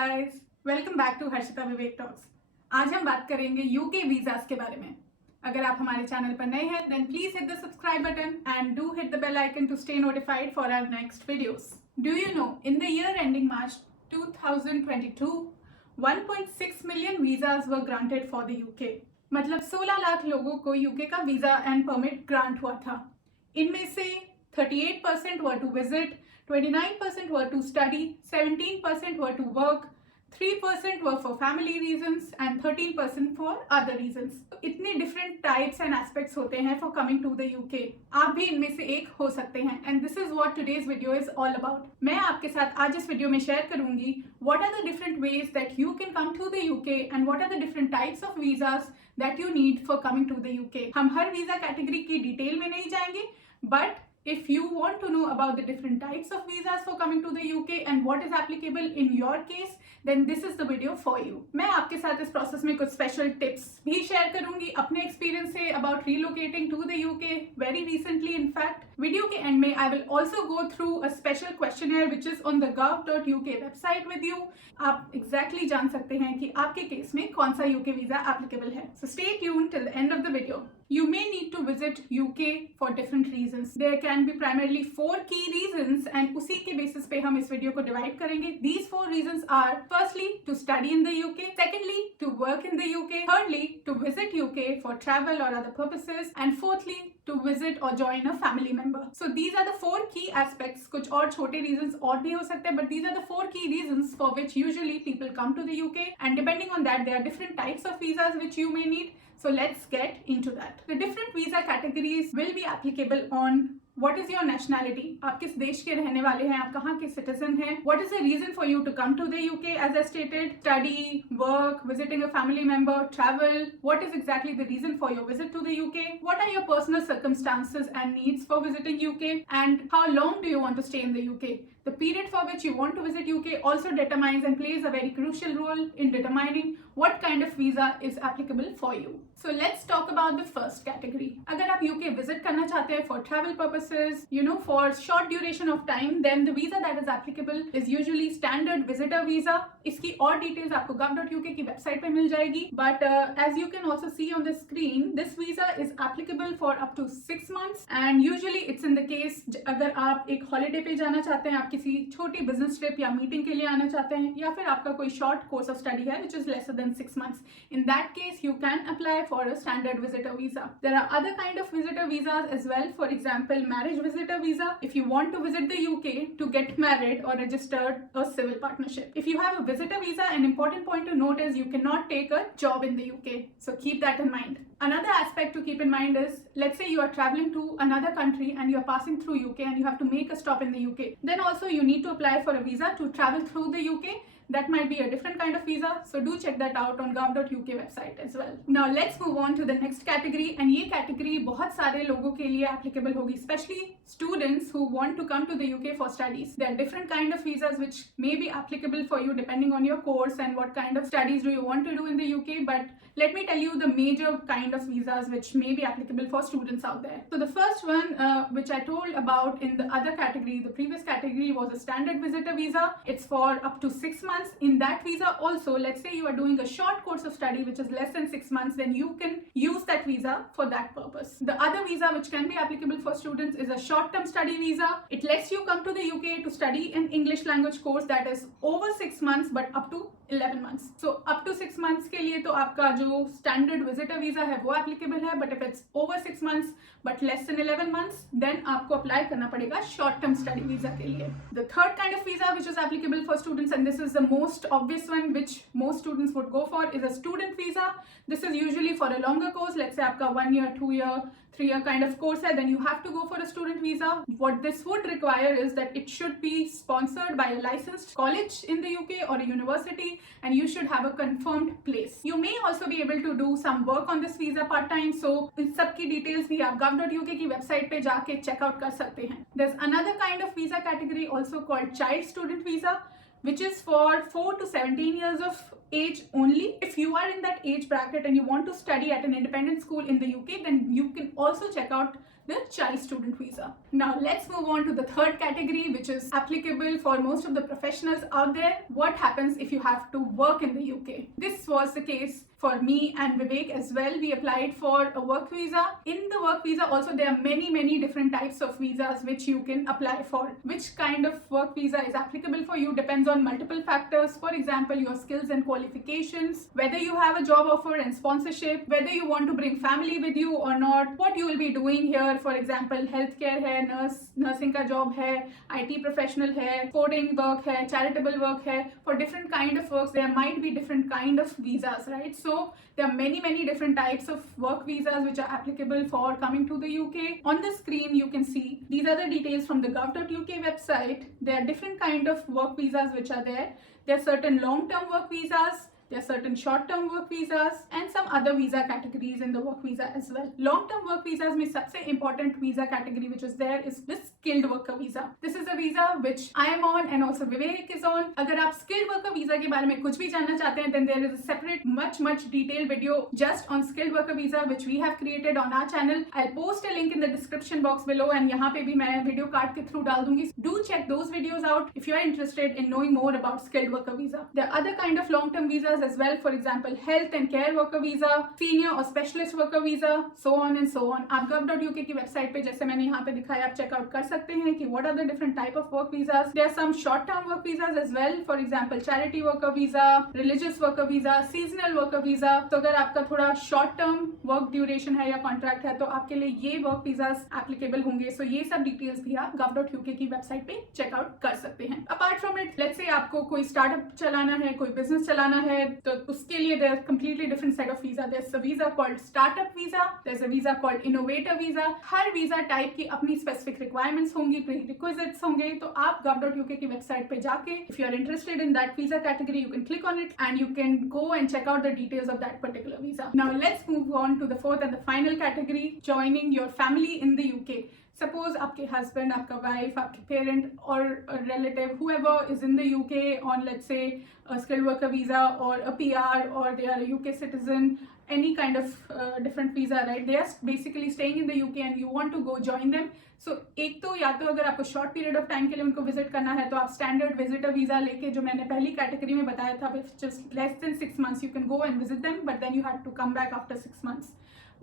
Guys, welcome back to Harshita Vivek talks. आज हम बात करेंगे यूके वीजास के बारे में। अगर आप हमारे चैनल पर नए हैं then please hit the subscribe button and do hit the bell icon to stay notified for our next videos. Do you know in the year ending March 2022 1.6 million visas were granted for the UK. मतलब 16 लाख लोगों को UK का visa and permit grant हुआ था। इनमें से 38% were to visit, 29% were to study, 17% were to work, 3% were for family reasons and 13% for other reasons. इतने different types and aspects होते हैं for coming to the UK. आप भी इनमें से एक हो सकते हैं and this is what today's video is all about. मैं आपके साथ आज इस वीडियो में शेयर करूंगी what are the different ways that you can come to the UK and what are the different types of visas that you need for coming to the UK. हम हर visa category की detail में नहीं जाएंगे but if you want to know about the different types of visas for coming to the UK and what is applicable in your case, then this is the video for you. मैं आपके साथ इस process में कुछ special tips भी share करूंगी अपने experience से about relocating to the UK very recently. In fact, video के एंड में I will also go through a special questionnaire which is on the gov.uk website with you. आप exactly जान सकते हैं कि आपके केस में कौन सा UK वीजा applicable है. So stay tuned till the end of the video. You may need to visit UK for different reasons. There can be primarily 4 key reasons and उसी के basis पे हम इस वीडियो को divide करेंगे. These 4 reasons are firstly to study in the UK, secondly to work in the UK, thirdly to visit UK for travel or other purposes, and fourthly to visit or join a family member. So these are the 4 key aspects. कुछ और छोटे reasons और भी हो सकते हैं but these are the 4 key reasons for which usually people come to the UK and depending on that there are different types of visas which you may need. So let's get into that. The different visa categories will be applicable on what is your nationality? आप किस देश के रहने वाले हैं? आप कहाँ के citizen हैं? What is the reason for you to come to the UK as I stated? Study, work, visiting a family member, travel. What is exactly the reason for your visit to the UK? What are your personal circumstances and needs for visiting UK? And how long do you want to stay in the UK? The period for which you want to visit UK also determines and plays a very crucial role in determining what kind of visa is applicable for you. So let's talk about the first category. अगर आप UK visit करना चाहते हैं for travel purposes, for short duration of time, then the visa that is applicable is usually standard visitor visa. इसकी और details आपको gov.uk की website पे मिल जाएगी. But as you can also see on the screen, this visa is applicable for up to 6 months and usually it's in the case अगर आप एक holiday पे जाना चाहते हैं, आप किसी छोटी business trip या meeting के लिए आना चाहते हैं या फिर आपका कोई short course of study है which is lesser than 6 months. In that case, you can apply for a standard visitor visa. There are other kind of visitor visas as well. For example, marriage visitor visa. If you want to visit the UK to get married or register a civil partnership. If you have a visitor visa, an important point to note is you cannot take a job in the UK. So keep that in mind. Another aspect to keep in mind is, let's say you are traveling to another country and you are passing through UK and you have to make a stop in the UK. Then also you need to apply for a visa to travel through the UK. That might be a different kind of visa, so do check that out on gov.uk website as well. Now let's move on to the next category, and ये category बहुत सारे लोगों के लिए applicable होगी, especially students who want to come to the UK for studies. There are different kind of visas which may be applicable for you depending on your course and what kind of studies do you want to do in the UK. But let me tell you the major kind of visas which may be applicable for students out there. So the first one, which I told about in the other category, the previous category was a standard visitor visa. It's for up to 6 months. In that visa also, let's say you are doing a short course of study which is less than 6 months, then you can use that visa for that purpose. The other visa which can be applicable for students is a short-term study visa. It lets you come to the UK to study an English language course that is over 6 months but up to 11 months. So up to 6 months के लिए तो आपका जो standard visitor visa है वो applicable है, but if it's over 6 months but less than 11 months, then आपको apply करना पड़ेगा short-term study visa के लिए. The third kind of visa which is applicable for students, and this is the most obvious one which most students would go for, is a student visa. This is usually for a longer course. Let's say आपका 1 year, 2 year, 3 year kind of course है, then you have to go for a student visa. What this would require is that it should be sponsored by a licensed college in the UK or a university, and you should have a confirmed place. You may also be able to do some work on this visa part time. So इन सब की details भी आप gov.uk की website पे जाके check out कर सकते हैं. There's another kind of visa category also called child student visa, which is for 4 to 17 years of age only. If you are in that age bracket and you want to study at an independent school in the UK, then you can also check out the child student visa. Now let's move on to the third category, which is applicable for most of the professionals out there. What happens if you have to work in the UK? This was the case for me and Vivek as well. We applied for a work visa. In the work visa also there are many different types of visas which you can apply for. Which kind of work visa is applicable for you depends on multiple factors. For example, your skills and qualifications, whether you have a job offer and sponsorship, whether you want to bring family with you or not, what you will be doing here. For example, healthcare hai, nursing ka job hai, IT professional hai, coding work hai, charitable work hai. For different kind of works there might be different kind of visas, right? So there are many different types of work visas which are applicable for coming to the UK. On the screen you can see these are the details from the gov.uk website. There are different kind of work visas which are there. There are certain long-term work visas, there are certain short-term work visas and some other visa categories in the work visa as well. Long-term work visas में सबसे important visa category which is there is the skilled worker visa. This is a visa which I am on and also Vivek is on. अगर आप skilled worker visa के बारे में कुछ भी जानना चाहते हैं, then there is a separate much detailed video just on skilled worker visa which we have created on our channel. I'll post a link in the description box below and यहाँ पे भी मैं video card के through डाल दूंगी. Do check those videos out if you are interested in knowing more about skilled worker visa. There are other kind of long-term visas as well, for example health and care worker visa, senior or specialist worker visa, so on and so on. आप gov.uk की website पे जैसे मैंने यहाँ पे दिखाया आप checkout कर सकते हैं कि what are the different type of work visas. There are some short term work visas as well, for example charity worker visa, religious worker visa, seasonal worker visa. तो अगर आपका थोड़ा short term work duration है या contract है तो आपके लिए ये work visas applicable होंगे. So ये सब details भी आप gov.uk की वेबसाइट पे चेकआउट कर सकते हैं. Apart from it, let's say आपको कोई startup चलाना है, कोई business चलाना है, तो उसके लिए there is completely different set of visa. There's a visa called startup visa, there's a visa called innovator visa. Her visa type की अपनी specific requirements होंगी, prerequisites होंगे. तो आप gov.uk की वेबसाइट पे जाके if you are interested in that visa category you can click on it and you can go and check out the details of that particular visa. Now let's move on to the fourth and the final category, joining your family in the UK. Suppose आपके husband, आपका wife, आपके parent or a relative, whoever is in the UK on let's say a skilled worker visa or a PR or they are a UK citizen, any kind of different visa, right? They are basically staying in the UK and you want to go join them. So एक तो या तो अगर आपको short period of time के लिए उनको visit करना है तो आप standard visitor visa लेके जो मैंने पहली category में बताया था, just less than 6 months you can go and visit them, but then you have to come back after 6 months.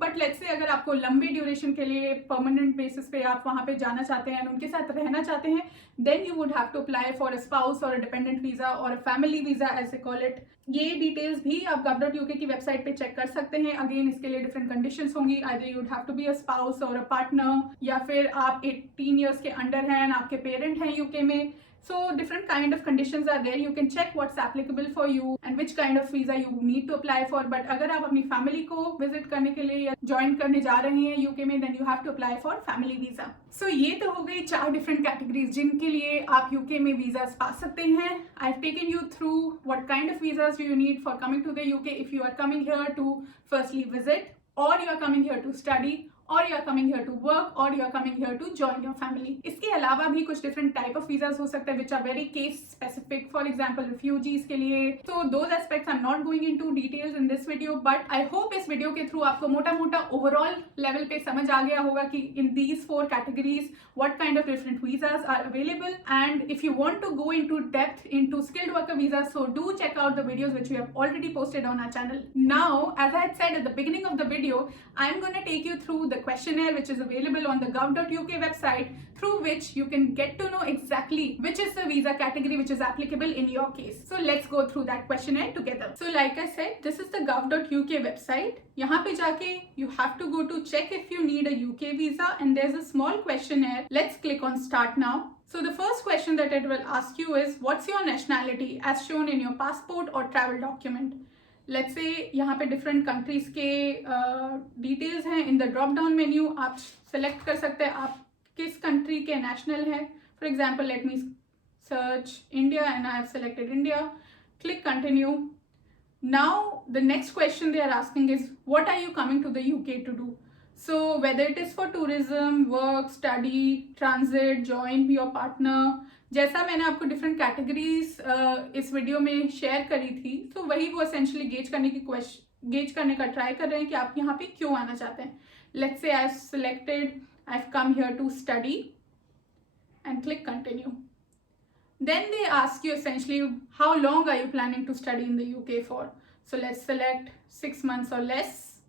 But let's say अगर आपको लंबे ड्यूरेशन के लिए परमानेंट बेसिस पे आप वहाँ पे जाना चाहते हैं उनके साथ रहना चाहते हैं, then you would have to apply for a spouse और अ डिपेंडेंट वीजा और a family visa as a call it. ये डिटेल्स भी आप gov.uk की वेबसाइट पे चेक कर सकते हैं. अगेन इसके लिए डिफरेंट कंडीशंस होंगी. Either you would have to be a spouse और अ पार्टनर, या फिर आप 18 ईयर्स के अंडर हैं, आपके पेरेंट हैं यूके में. So different kind of conditions are there. You can check what's applicable for you and which kind of visa you need to apply for. But अगर आप अपनी family को visit करने के लिए या join करने जा रहे हैं UK में, then you have to apply for family visa. So ये तो हो गई 4 different categories जिनके लिए आप UK में visas पा सकते हैं. I've taken you through what kind of visas you need for coming to the UK if you are coming here to firstly visit, or you are coming here to study, or you are coming here to work, or you are coming here to join your family. इसके अलावा भी कुछ different type of visas हो सकते हैं which are very case specific. For example, refugees के लिए. So those aspects I'm not going into details in this video, but I hope इस वीडियो के थ्रू आपको मोटा overall level पे समझ आ गया होगा कि in these 4 categories what kind of different visas are available. And if you want to go into depth into skilled worker visas, so do check out the videos which we have already posted on our channel. Now, as I had said at the beginning of the video, I'm going to take you through the questionnaire which is available on the gov.uk website, through which you can get to know exactly which is the visa category which is applicable in your case. So let's go through that questionnaire together. So like I said, this is the gov.uk website. यहाँ पे जाके you have to go to check if you need a UK visa, and there's a small questionnaire. Let's click on start now. So the first question that it will ask you is, what's your nationality as shown in your passport or travel document? Let's say यहाँ पे different countries के details हैं. In the drop down menu आप select कर सकते हैं आप किस country के national हैं. For example, let me search India and I have selected India. Click continue. Now the next question they are asking is, what are you coming to the UK to do? So whether it is for tourism, work, study, transit, join your partner, जैसा मैंने आपको different categories इस video में share करी थी, तो वही वो एसेंशियली गेज करने का ट्राई कर रहे हैं कि आप यहाँ पे क्यों आना चाहते हैं. Let's say I have selected I've come here to study, and click continue. Then they ask you essentially how long are you planning to study in the UK for. So let's select 6 months or less,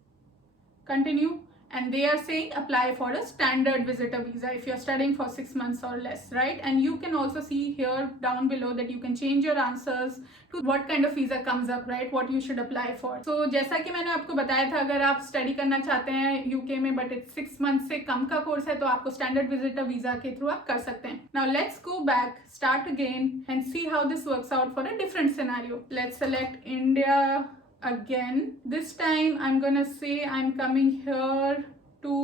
continue, and they are saying apply for a standard visitor visa if you're studying for 6 months or less, right? And you can also see here down below that you can change your answers to what kind of visa comes up, right? What you should apply for. So जैसा कि मैंने आपको बताया था, अगर आप study करना चाहते हैं यूके में बट 6 मंथ से कम का कोर्स है तो आपको स्टैंडर्ड विजिटर वीजा के थ्रू आप कर सकते हैं. Now let's go back, start again and see how this works out for a different scenario. Let's select India again. This time I'm gonna say I'm coming here to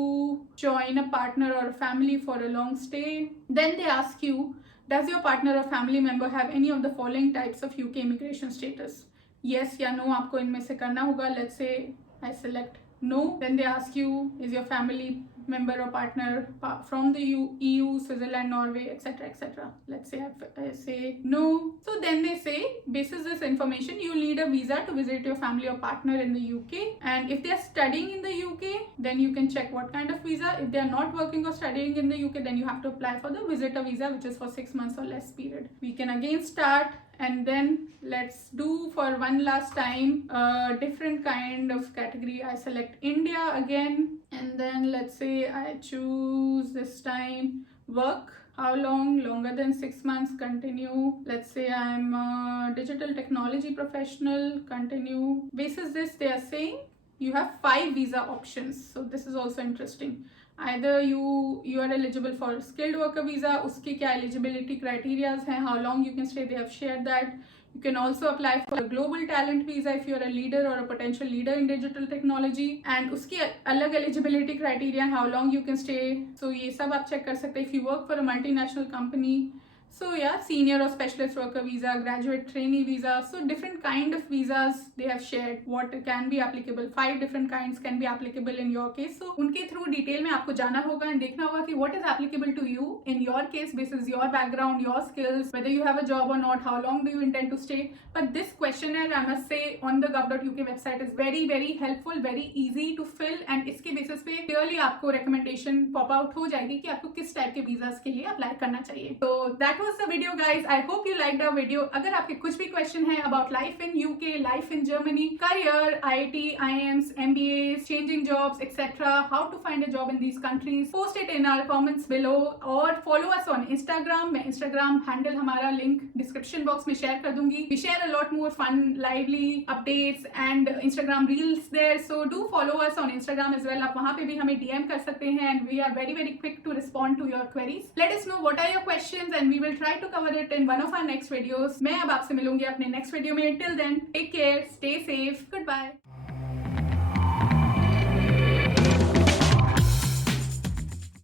join a partner or a family for a long stay. Then they ask you, does your partner or family member have any of the following types of UK immigration status? Yes या no आपको इनमें से करना होगा. Let's say I select no. Then they ask you, is your family member or partner from the EU, Switzerland, Norway, etc, etc. Let's say I say no. So then they say, basis this information, you need a visa to visit your family or partner in the UK. And if they are studying in the UK, then you can check what kind of visa. If they are not working or studying in the UK, then you have to apply for the visitor visa, which is for 6 months or less period. We can again start, and then let's do for one last time a different kind of category. I select India again, and then let's say I choose this time work. How long? Longer than 6 months, continue. Let's say I'm a digital technology professional, continue. Basis this, they are saying you have 5 visa options. So this is also interesting. Either you are eligible for skilled worker visa, uske kya eligibility criteria hain, how long you can stay, they have shared that. You can also apply for a global talent visa if you're a leader or a potential leader in digital technology, and uski alag eligibility criteria, how long you can stay. So ye sab aap check kar sakte. If you work for a multinational company, so yeah, senior or specialist worker visa, graduate trainee visa. So different kind of visas they have shared what can be applicable. 5 different kinds can be applicable in your case. So उनके through detail में आपको जाना होगा and देखना होगा कि what is applicable to you in your case basis your background, your skills, whether you have a job or not, how long do you intend to stay. But this questionnaire, I must say, on the gov.uk website is very very helpful, very easy to fill, and इसके basis पे clearly आपको recommendation pop out हो जाएगी कि आपको किस type के visas के लिए apply करना चाहिए. So that was the video guys. I hope you liked our video. अगर आपके कुछ भी question है about life in UK, life in Germany, career, IIT, IIMs, MBAs, changing jobs, etc., how to find a job in these countries, post it in our comments below or follow us on Instagram. मैं Instagram handle हमारा link description box में share कर दूंगी. We share a lot more fun, lively updates and Instagram reels there. So do follow us on Instagram as well. आप वहाँ पे भी हमें DM कर सकते हैं and we are very very quick to respond to your queries. Let us know what are your questions and we will try to cover it in one of our next videos. मैं अब आपसे मिलूंगी अपने next video में. Till then, take care, stay safe, goodbye.